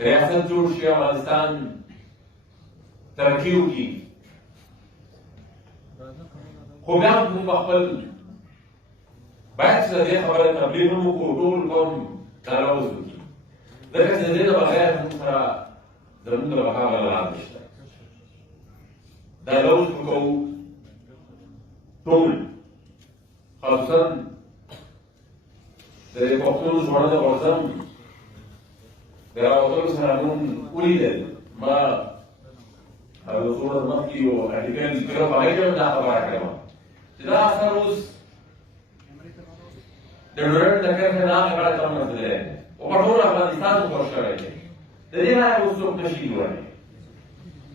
ریاست جوړ شي افغانستان ترقي وکړي خو بیا هم موږ خپل باید چې د دې خبرې تبلیغ هم وکړو ټول قوم دا لوز وکړي ځکه چې د دې نه بغیر موږ سره زموږ د بقا بله لار نشته دا لوز وکړو ټول خصوصا د پښتون ژغورنې غورځنګ د راوتلو سره مونږ ولیدل ما د څو ورځې مخکې یو ارټیکل لیکلی په هغې کې هم دا خبره کړې وه چې دا اثر اوس د ډیورنډ د کرښې نه هغې غاړې ته هم رسېدلی دی او په ټول افغانستان خپور شوی دی د دې نه اوس څوک نشي جوړولی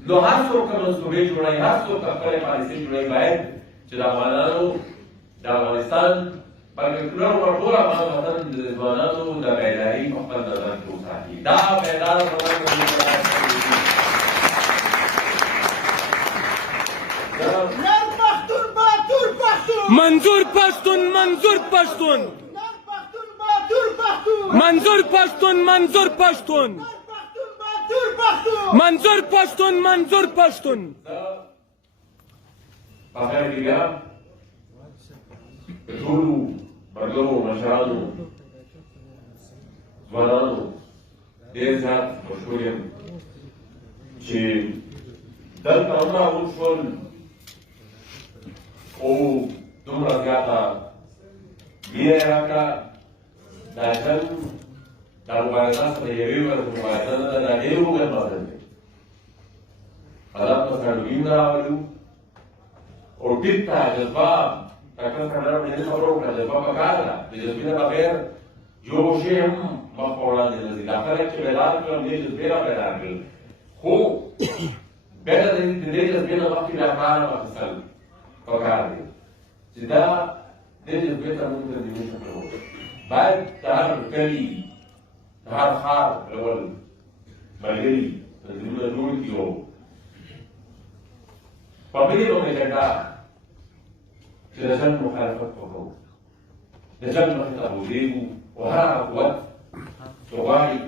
نو هر څوک که منصوبې جوړوي هر څوک که خپلې پالیسۍ جوړوي باید چې د افغانانو د افغانستان بلکې ټول افغان وطن د ځوانانو د بیداري په خپل نظر کې وساتي دا بیدار منظور پښتون منظور پښتون منظور پښتون منظور پښتون منظور پښتون منظور پښتون په خیر کې بیا د ټولو ملګرو مشرانو ځوانانو ډېر زیات مشهور یم چې دلته هم راغونډ شول او دومره زیاته مینه یې راکړه دا جنګ دا مبارزه څخه د یوې ورځې مبارزه نه ده دا ډېر اوږد مزل دی هدف ته سرډوګي راولو او ټیټ ته جذبه ډاکټر صاحب راوړي دې خبره وکړه جذبه پکار ده د جذبې نه بغیر یو شی هم مخ په وړاندې نه ځي دا خلک چې بیدار کړل دې جذبې را بیدار کړل خو بیا د دې جذبې نه مخکې بیا کار واخیستل پکار دی چې دا دې جذبې ته موږ تنظیمي شکل وکړو باید د هر کلي د هر ښار ډول ملګري تنظیمونه جوړ کړي او په دې باندې جګړه چې د جنګ مخالفت وکړو د جنګ مخې ته ودرېږو او هر هغه قوت چې غواړي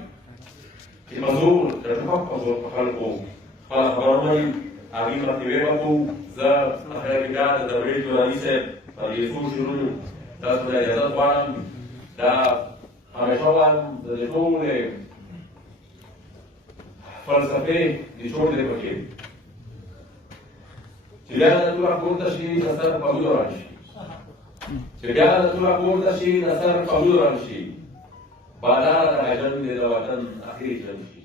چې په زور د ټوپک په زور په خلکو خپله خبره ومني هغوی مخنیوی به کوو زه په خیر کې بیا د دورې جولاني صاحب په دې څو شعرونو تاسو ته اجازت غواړم دا همیشه وایم د دې ټولې فلسفې نچوړ دی پکې چې بیا د ټوله پورته شي د سر په ودو راشي چې بیا د ټوله پورته شي د سر په ودو راشي بادار د جنګ د وطن اخري جنګ شي